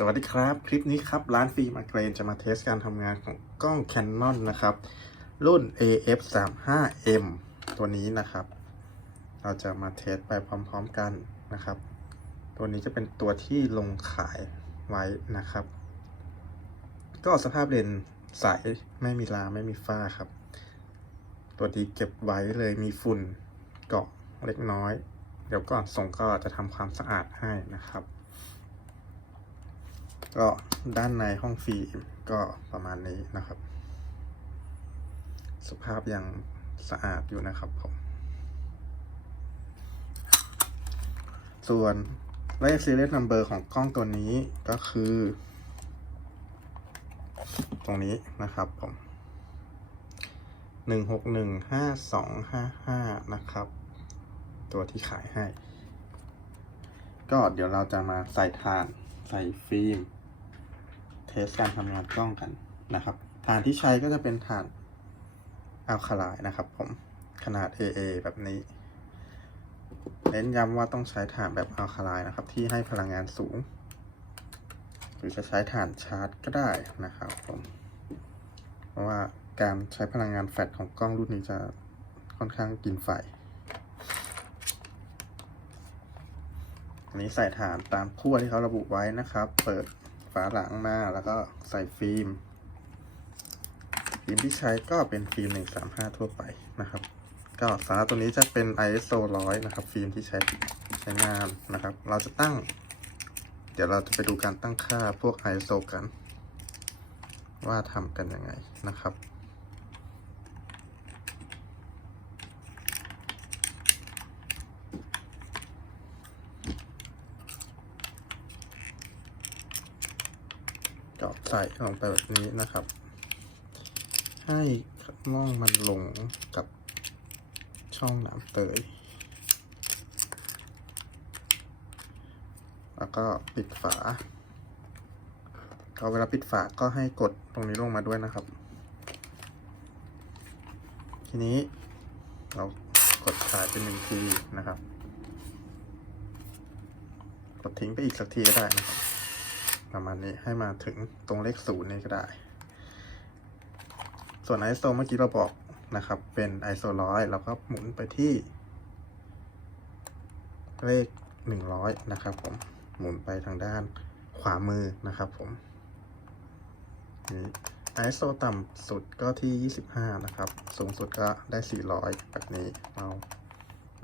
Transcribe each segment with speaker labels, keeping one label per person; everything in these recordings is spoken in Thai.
Speaker 1: สวัสดีครับ คลิปนี้ครับ ร้านฟิล์มอเกรนจะมาเทสการทำงานของกล้อง Canon นะครับ รุ่น AF 3 5 M ตัวนี้นะครับ เราจะมาเทสไปพร้อมๆกันนะครับ ตัวนี้จะเป็นตัวที่ลงขายไว้นะครับ ก็สภาพเลนส์ใสไม่มีลาไม่มีฝ้าครับ ตัวนี้เก็บไว้เลยมีฝุ่นเกาะเล็กน้อย เดี๋ยวก่อนส่งก็จะทำความสะอาดให้นะครับ ก็ด้านในห้องฟิล์มก็ประมาณนี้นะครับ สภาพยังสะอาดอยู่นะครับผมส่วนเลข serial number ของกล้องตัวนี้ก็คือ ตรงนี้นะครับผมหนึ่งหกหนึ่งห้าสองห้าห้านะครับ ตัวที่ขายให้ ก็เดี๋ยวเราจะมาใส่ฐานใส่ฟิล์ม สการทำงานกล้องกันนะครับฐานที่ใช้ก็จะเป็นฐานอัลคาไลน์นะครับผมขนาด AA แบบนี้เน้นย้ำว่าต้องใช้ฐานแบบอัลคาไลน์นะครับ ที่ให้พลังงานสูง หรือจะใช้ฐานชาร์จก็ได้นะครับผมเพราะว่าการใช้พลังงานแฟลชของกล้องรุ่นนี้จะค่อนข้างกินไฟอันนี้ใส่ฐานตามขั้วที่เขาระบุไว้นะครับ เปิดาหลังมาแล้วก็ใส่ฟิล์ม ฟิล์มที่ใช้ก็เป็นฟิล์ม 135 ทั่วไปนะครับ ก็สาระตัวนี้จะเป็น ISO 100 นะครับ ฟิล์มที่ใช้ใช้งานนะครับ เราจะตั้ง เดี๋ยวเราจะไปดูการตั้งค่าพวก ISO กัน ว่าทำกันยังไงนะครับ เจาะ ใส่ลงไปแบบนี้นะครับ ให้ล่องมันลงกับช่องน้ำเตย แล้วก็ปิดฝาก็เวลาปิดฝาก็ให้กดตรงนี้ลงมาด้วยนะครับ ทีนี้เรากดถ่ายเป็นหนึ่งทีนะครับ กดทิ้งไปอีกสักทีก็ได้นะครับ ประมาณนี้ให้มาถึงตรงเลขศูนย์นี่ก็ได้ ส่วน ISO เมื่อกี้เราบอกนะครับ เป็น ISO ร้อยแล้วก็หมุนไปที่ เลขหนึ่งร้อยนะครับผม หมุนไปทางด้านขวามือนะครับผมนี่ ISO ต่ำสุดก็ที่ 25 นะครับ สูงสุดก็ได้ 400 แบบนี้เรา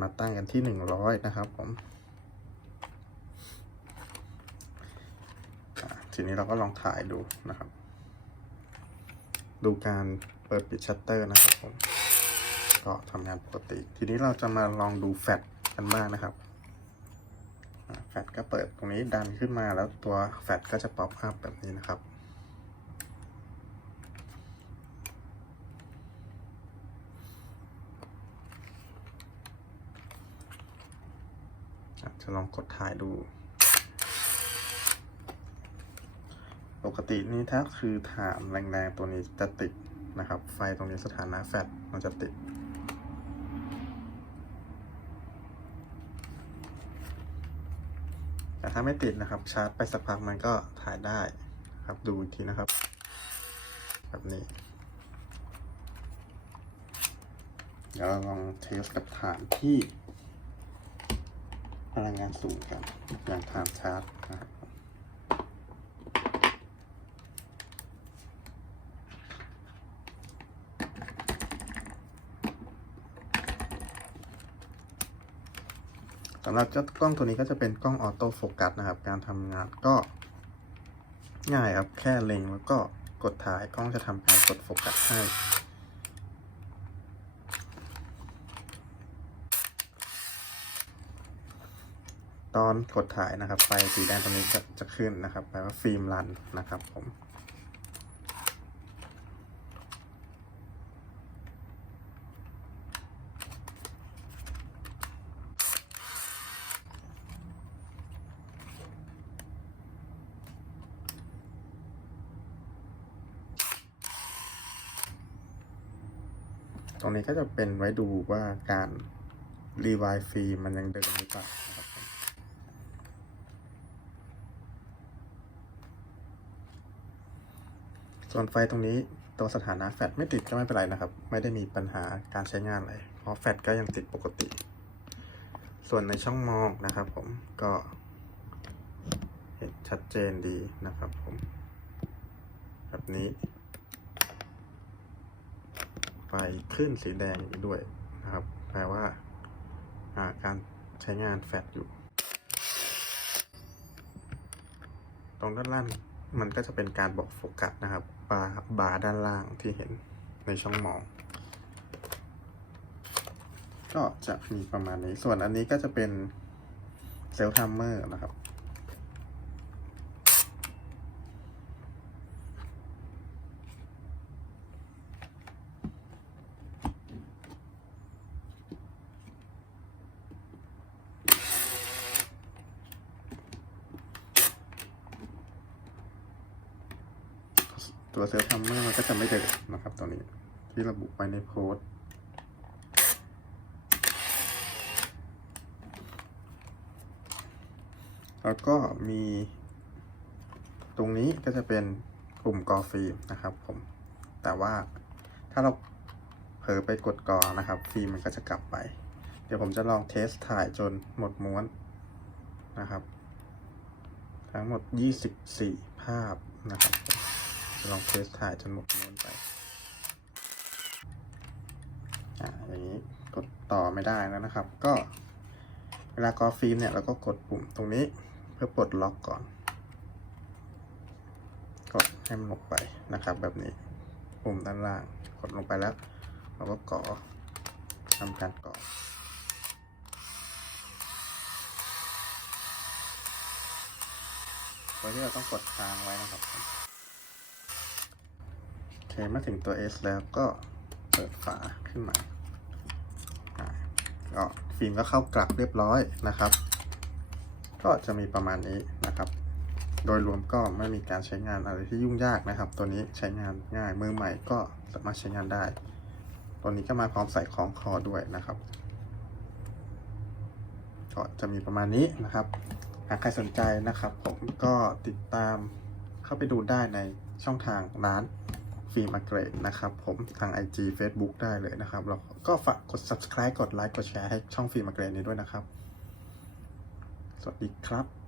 Speaker 1: มาตั้งกันที่ 100 นะครับผม อะ ทีนี้เราก็ลองถ่ายดูนะครับ ดูการเปิดปิดชัตเตอร์นะครับผม ก็ทำงานปกติ ทีนี้เราจะมาลองดูแฟลชกันบ้างนะครับแฟลชก็เปิดตรงนี้ดันขึ้นมาแล้วตัวแฟลชก็จะป๊อปอัพแบบนี้นะครับจะลองกดถ่ายดู ปกตินี่ถ้าคือฐานแรงๆตัวนี้จะติดนะครับ ไฟตรงนี้สถานะแฟลชมันจะติด แต่ถ้าไม่ติดนะครับ ชาร์จไปสักพักมันก็ถ่ายได้ครับดูอีกทีนะครับ แบบนี้ เดี๋ยวเราลองเทสกับฐานที่พลังงานสูงกันอย่างฐานชาร์จนะครับ สำหรับเจ้ากล้องตัวนี้ก็จะเป็นกล้องออโต้โฟกัสนะครับ การทำงานก็ ง่ายครับ แค่เล็งแล้วก็กดถ่ายกล้องจะทำการกดโฟกัสให้ตอนกดถ่ายนะครับไฟสีแดงตรงนี้จะจะขึ้นนะครับแปลว่าฟิล์มรันนะครับผม รงนี้ก็จะเป็นไว้ดูว่าการรีไวฟิล์มมันยังเดินหรือเปล่าครับส่วนไฟตรงนี้ตัวสถานะแฟลชไม่ติดก็ไม่เป็นไรนะครับ ไม่ได้มีปัญหาการใช้งานอะไรเพราะแฟลชก็ยังติดปกติ ส่วนในช่องมองนะครับผมก็เห็นชัดเจนดีนะครับผม แบบนี้ ฟขึ้นสีแดงอยู่ด้วยนะครับ แปลว่าาการใช้งานแฟลชอยู่ ตรงด้านล่างมันก็จะเป็นการบอกโฟกัสนะครับ บาร์บาร์ด้านล่างที่เห็นในช่องมอง ก็จะมีประมาณนี้ ส่วนอันนี้ก็จะเป็นเซลล์ทัมเมอร์นะครับ ตัวเซลล์ทัมเมอร์มันก็จะไม่เดินนะครับตัวนี้ที่ระบุไปในโพสต์แล้วก็มีตรงนี้ก็จะเป็นปุ่มกอฟิล์มนะครับผม แต่ว่าถ้าเราเผลอไปกดกอนะครับ ฟิล์มมันก็จะกลับไป เดี๋ยวผมจะลองเทสถ่ายจนหมดม้วนนะครับ ทั้งหมด 24 ภาพนะครับ ลองเทสถ่ายจนหมดม้วนไป อ่าอย่างนี้กดต่อไม่ได้แล้วนะครับ ก็ เวลากอฟิล์มเนี่ยเราก็กดปุ่มตรงนี้เพื่อปลดล็อกก่อน กดให้มันลงไปนะครับ แบบนี้ปุ่มด้านล่างกดลงไปแล้ว เราก็ก่อทำการก่อตัวที่เราต้องกดค้างไว้นะครับ คมาถึงตัว S แล้วก็เปิดฝาขึ้นมาก็ฟิล์มก็เข้ากลับเรียบร้อยนะครับ ก็จะมีประมาณนี้นะครับ โดยรวมก็ไม่มีการใช้งานอะไรที่ยุ่งยากนะครับ ตัวนี้ใช้งานง่ายมือใหม่ก็สามารถใช้งานได้ ตัวนี้ก็มาพร้อมใส่ของคอด้วยนะครับ ก็จะมีประมาณนี้นะครับหากใครสนใจนะครับ ผมก็ติดตามเข้าไปดูได้ในช่องทางร้าน ฟิล์มอัเกรดนะครับผมทาง IG Facebook ได้เลยนะครับแล้วก็ฝากกด subscribe กดไลค์กดแชร์ให้ช่องฟิล์มอัเกรดนี้ด้วยนะครับ สวัสดีครับ